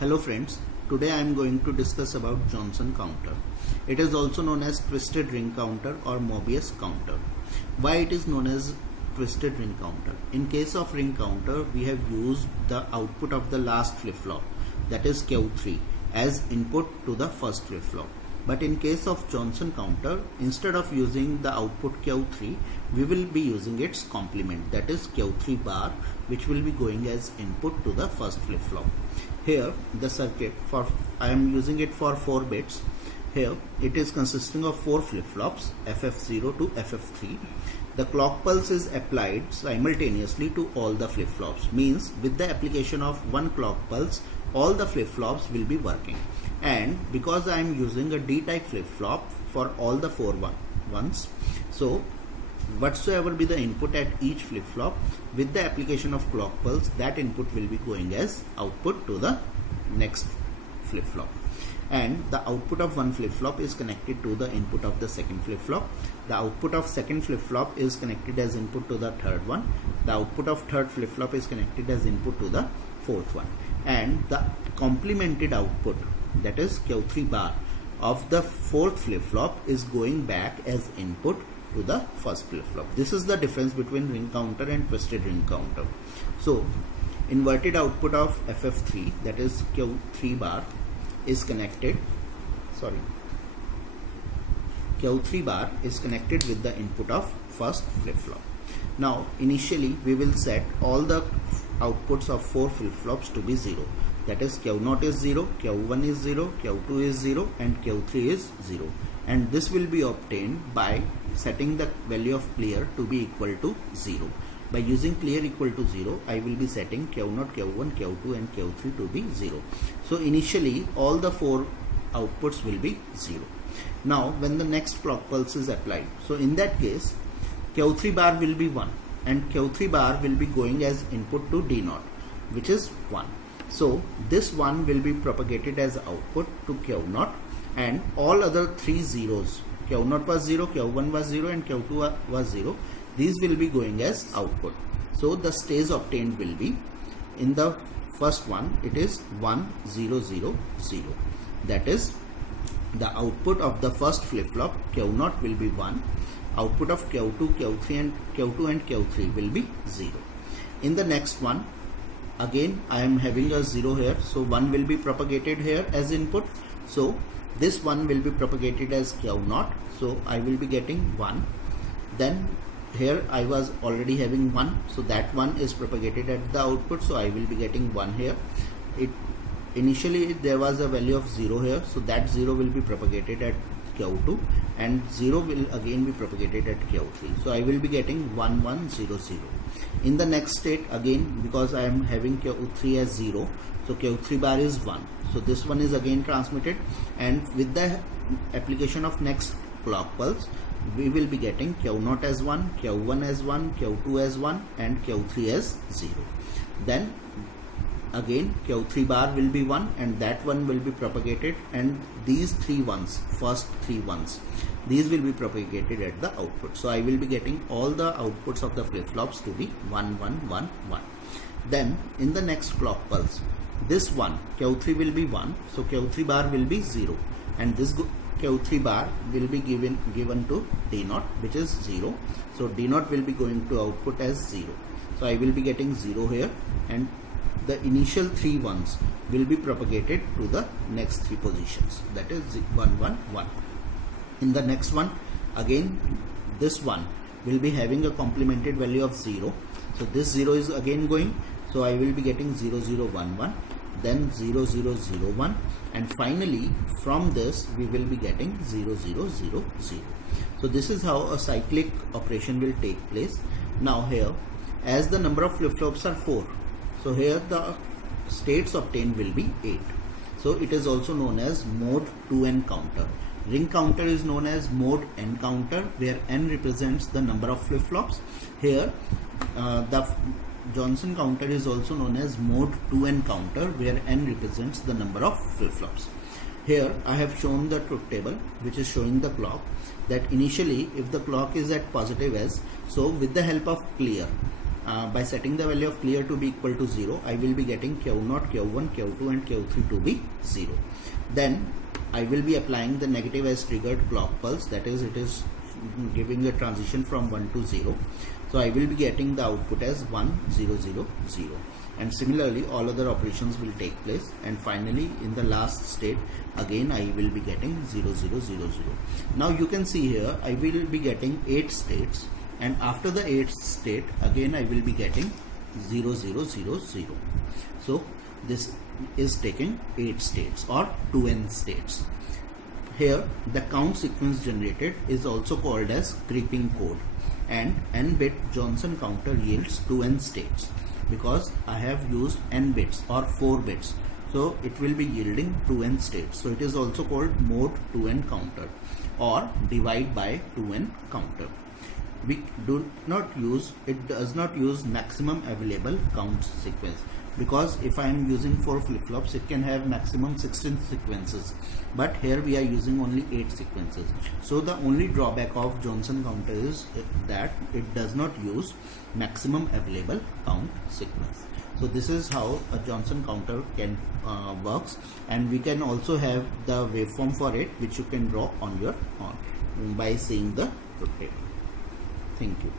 Hello friends, today I am going to discuss about Johnson counter. It is also known as twisted ring counter or Mobius counter. Why it is known as twisted ring counter? In case of ring counter, we have used the output of the last flip-flop, that is Q3, as input to the first flip-flop. But in case of Johnson counter, instead of using the output Q3, we will be using its complement, that is Q3 bar, which will be going as input to the first flip-flop. Here the circuit, I am using it for 4 bits. Here it is consisting of 4 flip-flops, FF0 to FF3. The clock pulse is applied simultaneously to all the flip-flops, means with the application of one clock pulse, all the flip-flops will be working. And because I am using a D-type flip-flop for all the 4 ones, so whatsoever be the input at each flip-flop, with the application of clock pulse, that input will be going as output to the next flip-flop. And the output of one flip-flop is connected to the input of the second flip-flop. The output of second flip-flop is connected as input to the third one. The output of third flip-flop is connected as input to the fourth one. And the complemented output, that is Q3 bar of the fourth flip-flop, is going back as input to the first flip-flop. This is the difference between ring counter and twisted ring counter. So inverted output of FF3, that is Q3 bar, is connected, Q3 bar is connected with the input of first flip-flop. Now initially we will set all the outputs of 4 flip-flops to be 0. That is Q0 is 0, Q1 is 0, Q2 is 0 and Q3 is 0. And this will be obtained by setting the value of clear to be equal to 0. By using clear equal to 0, I will be setting Q0, Q1, Q2 and Q3 to be 0. So initially all the 4 outputs will be 0. Now when the next clock pulse is applied, so in that case Q3 bar will be 1 and Q3 bar will be going as input to D0, which is 1. So this 1 will be propagated as output to Q0, and all other 3 zeros, Q0 was 0, Q1 was 0 and Q2 was 0, these will be going as output. So the stage obtained will be, in the first one it is 1 0 0 0, that is the output of the first flip-flop Q0 will be 1, output of Q2, Q3 and Q3 will be 0. In the next one, again I am having a 0 here, so 1 will be propagated here as input. So this 1 will be propagated as Q0, so I will be getting 1. Then here I was already having 1, so that 1 is propagated at the output, so I will be getting 1 here. Initially there was a value of 0 here, so that 0 will be propagated at Q2 and 0 will again be propagated at Q3. So I will be getting 1 1 0 0. In the next state, again because I am having Q3 as 0, so Q3 bar is 1. So this one is again transmitted, and with the application of next clock pulse, we will be getting Q0 as 1, Q1 as 1, Q2 as 1 and Q3 as 0. Then again Q3 bar will be 1 and that one will be propagated, and these 3 ones, first 3 ones, these will be propagated at the output. So I will be getting all the outputs of the flip-flops to be 1 1 1 1. Then in the next clock pulse, this one Q3 will be 1, so Q3 bar will be 0 and this Q3 bar will be given to D0, which is 0. So D0 will be going to output as 0. So I will be getting 0 here, and the initial 3 ones will be propagated to the next 3 positions, that is 1 1 1. In the next one, again this one will be having a complemented value of 0. So this 0 is again going, so I will be getting 0 0 1 1, then 0 0 0 1, and finally from this we will be getting 0 0 0 0. So this is how a cyclic operation will take place. Now here, as the number of flip-flops are 4, so here the states obtained will be 8. So it is also known as mode 2n counter. Ring counter is known as mode n counter, where n represents the number of flip-flops. Here the Johnson counter is also known as mode 2n counter, where n represents the number of flip-flops. Here I have shown the truth table, which is showing the clock, that initially if the clock is at positive S, so with the help of clear by setting the value of clear to be equal to 0, I will be getting Q0, Q1, Q2 and Q3 to be 0. Then I will be applying the negative as triggered clock pulse, that is, it is giving a transition from 1 to 0. So I will be getting the output as 1 0 0 0, and similarly all other operations will take place, and finally in the last state again I will be getting 0 0 0 0. Now you can see here I will be getting 8 states, and after the 8th state again I will be getting 0 0 0 0. So this is taking 8 states or 2n states. Here the count sequence generated is also called as creeping code, and n bit Johnson counter yields 2n states because I have used n bits or 4 bits, so it will be yielding 2n states. So it is also called mode 2n counter or divide by 2n counter. We do not use, it does not use maximum available count sequence, because if I am using 4 flip-flops it can have maximum 16 sequences, but here we are using only 8 sequences. So the only drawback of Johnson counter is that it does not use maximum available count sequence. So this is how a Johnson counter can works, and we can also have the waveform for it, which you can draw on your own by seeing the fruit table. Thank you.